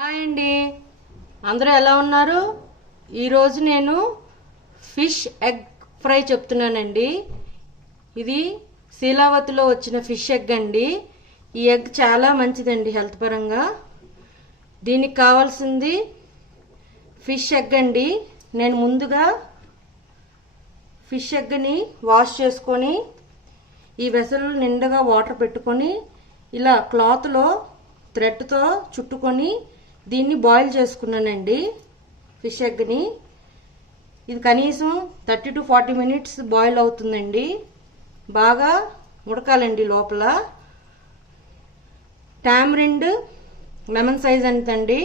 Hi అండి, అందరూ ఎలా ఉన్నారు? ఈరోజు నేను ఫిష్ ఎగ్ ఫ్రై చెప్తున్నానండి. ఇది శీలావతిలో వచ్చిన ఫిష్ ఎగ్ అండి. ఈ ఎగ్ చాలా మంచిదండి హెల్త్ పరంగా. దీనికి కావాల్సింది ఫిష్ ఎగ్ అండి. నేను ముందుగా ఫిష్ ఎగ్ని వాష్ చేసుకొని ఈ వెసలు నిండుగా వాటర్ పెట్టుకొని ఇలా క్లాత్లో థ్రెడ్తో చుట్టుకొని దీన్ని బాయిల్ చేసుకున్నానండి. ఫిష్ ఎగ్ని ఇది కనీసం 30 to 40 minutes బాయిల్ అవుతుందండి. బాగా ఉడకాలండి లోపల. టామరిండ్ లెమన్ సైజ్ ఎంతండి,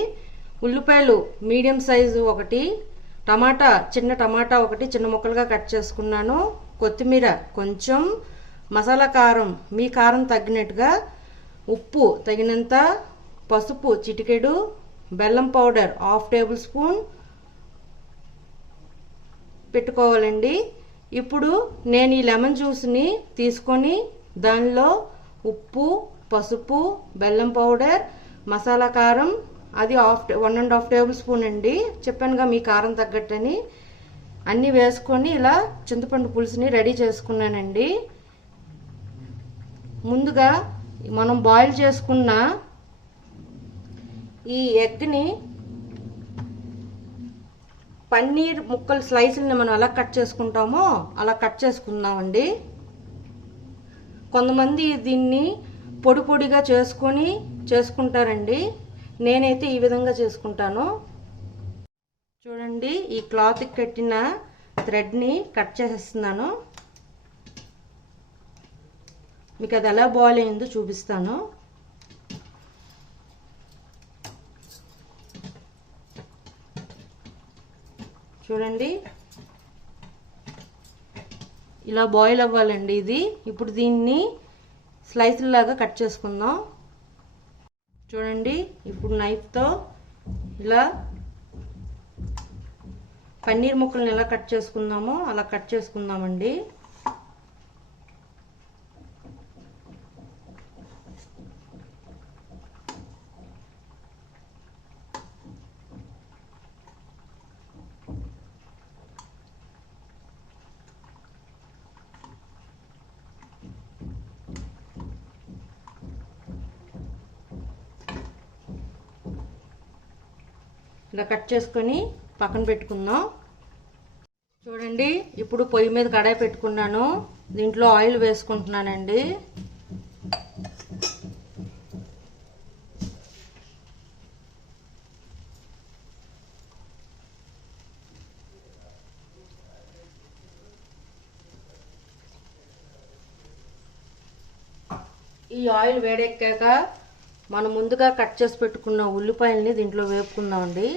ఉల్లిపాయలు మీడియం సైజు ఒకటి, టమాటా చిన్న టమాటా ఒకటి చిన్న ముక్కలుగా కట్ చేసుకున్నాను, కొత్తిమీర కొంచెం, మసాలా కారం మీ కారం తగ్గినట్టుగా, ఉప్పు తగినంత, పసుపు చిటికెడు, బెల్లం పౌడర్ 1/2 టేబుల్ స్పూన్ పెట్టుకోవాలండి. ఇప్పుడు నేను ఈ లెమన్ జ్యూస్ని తీసుకొని దానిలో ఉప్పు, పసుపు, బెల్లం పౌడర్, మసాలా కారం అది 1.5 టేబుల్ స్పూన్ అండి, చెప్పానుగా మీ కారం తగ్గట్టని, అన్నీ వేసుకొని ఇలా చింతపండు పులుసుని రెడీ చేసుకున్నానండి. ముందుగా మనం బాయిల్ చేసుకున్న ఈ ఎగ్ని పన్నీర్ ముక్కలు స్లైసులని మనం ఎలా కట్ చేసుకుంటామో అలా కట్ చేసుకుందామండి. కొంతమంది దీన్ని పొడి పొడిగా చేసుకుంటారండి. నేనైతే ఈ విధంగా చేసుకుంటాను. చూడండి, ఈ క్లాత్కి కట్టిన థ్రెడ్ని కట్ చేసేస్తున్నాను. మీకు అది ఎలా బాయిల్ అయిందో చూపిస్తాను. చూడండి, ఇలా బాయిల్ అవ్వాలండి ఇది. ఇప్పుడు దీన్ని స్లైస్లాగా కట్ చేసుకుందాం. చూడండి, ఇప్పుడు నైఫ్తో ఇలా పన్నీర్ ముక్కల్ని ఎలా కట్ చేసుకుందామో అలా కట్ చేసుకుందామండి. ఇలా కట్ చేసుకొని పక్కన పెట్టుకుందాం. చూడండి, ఇప్పుడు పొయ్యి మీద కడాయి పెట్టుకున్నాను. దీంట్లో ఆయిల్ వేసుకుంటున్నానండి. ఈ ఆయిల్ వేడెక్కాక మనం ముందుగా కట్ చేసి పెట్టుకున్న ఉల్లిపాయల్ని దీంట్లో వేపుకుందామండి.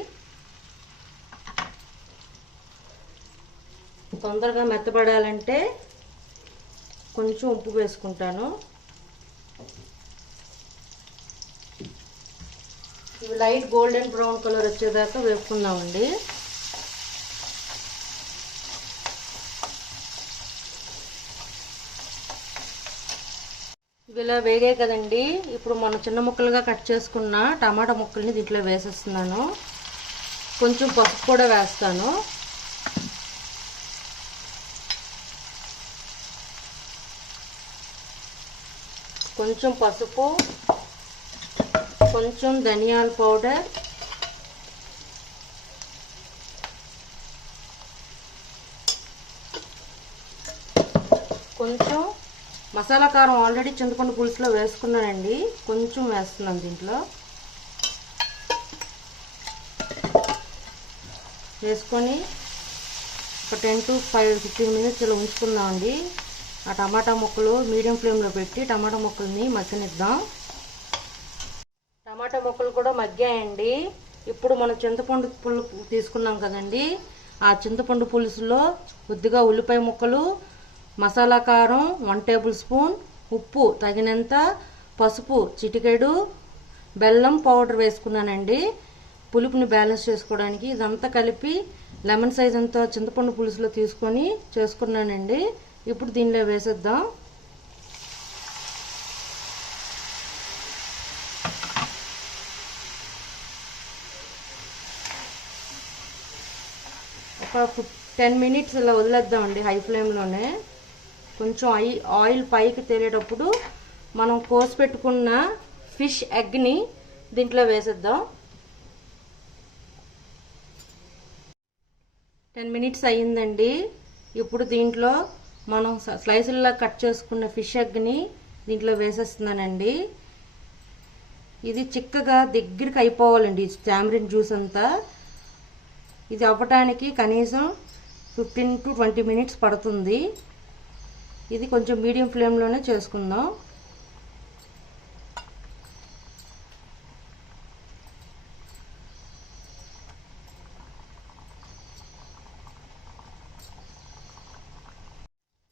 తొందరగా మెత్తపడాలంటే కొంచెం ఉప్పు వేసుకుంటాను. ఇవి లైట్ గోల్డెన్ బ్రౌన్ కలర్ వచ్చేదాకా వేపుకుందామండి. ఇవి ఇలా వేగాయి కదండి. ఇప్పుడు మనం చిన్న ముక్కలుగా కట్ చేసుకున్న టమాటా ముక్కల్ని దీంట్లో వేసేస్తున్నాను. కొంచెం పసుపు కూడా వేస్తాను. కొంచెం పసుపు, కొంచెం ధనియాల పౌడర్, కొంచెం మసాలా కారం ఆల్రెడీ చింతపండు పులుసులో వేసుకున్నానండి, కొంచెం వేస్తున్నాను దీంట్లో. వేసుకొని ఒక 10 to 15 minutes ఇలా ఉంచుకుందామండి. ఆ టమాటా ముక్కలు మీడియం ఫ్లేమ్లో పెట్టి టమాటా ముక్కల్ని మగ్గనిద్దాం. టమాటా ముక్కలు కూడా మగ్గాయండి. ఇప్పుడు మనం చింతపండు పులుసు తీసుకున్నాం కదండి, ఆ చింతపండు పులుసులో కొద్దిగా ఉల్లిపాయ ముక్కలు, మసాలా కారం 1 టేబుల్ స్పూన్, ఉప్పు తగినంత, పసుపు చిటికెడు, బెల్లం పౌడర్ వేసుకున్నానండి పులుపుని బ్యాలెన్స్ చేసుకోవడానికి. ఇదంతా కలిపి లెమన్ సైజ్ అంతా చింతపండు పులుసులో తీసుకొని చేసుకున్నానండి. ఇప్పుడు దీనిలో వేసేద్దాం. ఒక 10 మినిట్స్ ఇలా వదిలేద్దామండి హై ఫ్లేమ్లోనే. కొంచెం ఆయిల్ పైకి తేలేటప్పుడు మనం కోసి పెట్టుకున్న ఫిష్ ఎగ్ని దీంట్లో వేసేద్దాం. 10 మినిట్స్ అయ్యిందండి. ఇప్పుడు దీంట్లో మనం స్లైసుల్లా కట్ చేసుకున్న ఫిష్ ఎగ్ని దీంట్లో వేసేస్తున్నానండి. ఇది చిక్కగా దగ్గరికి అయిపోవాలండి టామరిన్ జ్యూస్ అంతా. ఇది అవ్వటానికి కనీసం 15 to 20 మినిట్స్ పడుతుంది. ఇది కొంచెం మీడియం ఫ్లేమ్లోనే చేసుకుందాం.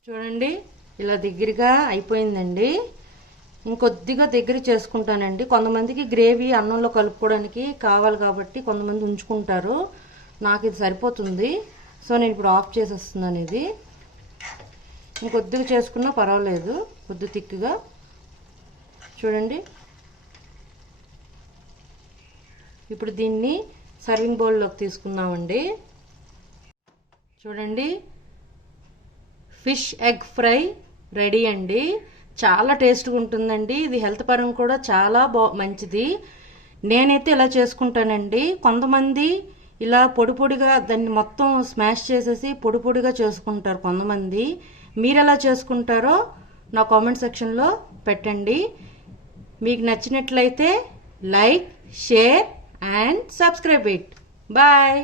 చూడండి ఇలా దగ్గరగా అయిపోయిందండి. ఇంకొద్దిగా దగ్గర చేసుకుంటానండి. కొంతమందికి గ్రేవీ అన్నంలో కలుపుకోవడానికి కావాలి కాబట్టి కొంతమంది ఉంచుకుంటారు. నాకు ఇది సరిపోతుంది. సో నేను ఇప్పుడు ఆఫ్ చేసేస్తున్నాను. ఇది ఇంకొద్దిగా చేసుకున్నా పర్వాలేదు, కొద్ది తిక్కుగా. చూడండి ఇప్పుడు దీన్ని సర్వింగ్ బౌల్లోకి తీసుకున్నామండి. చూడండి ఫిష్ ఎగ్ ఫ్రై రెడీ అండి. చాలా టేస్ట్గా ఉంటుందండి. ఇది హెల్త్ పరంగా కూడా చాలా మంచిది. నేనైతే ఇలా చేసుకుంటానండి. కొంతమంది ఇలా పొడి పొడిగా దాన్ని మొత్తం స్మాష్ చేసేసి పొడి పొడిగా చేసుకుంటారు కొంతమంది. మీరు ఎలా చేసుకుంటారో నా కామెంట్ సెక్షన్లో పెట్టండి. మీకు నచ్చినట్లయితే like, share and subscribe it. Bye.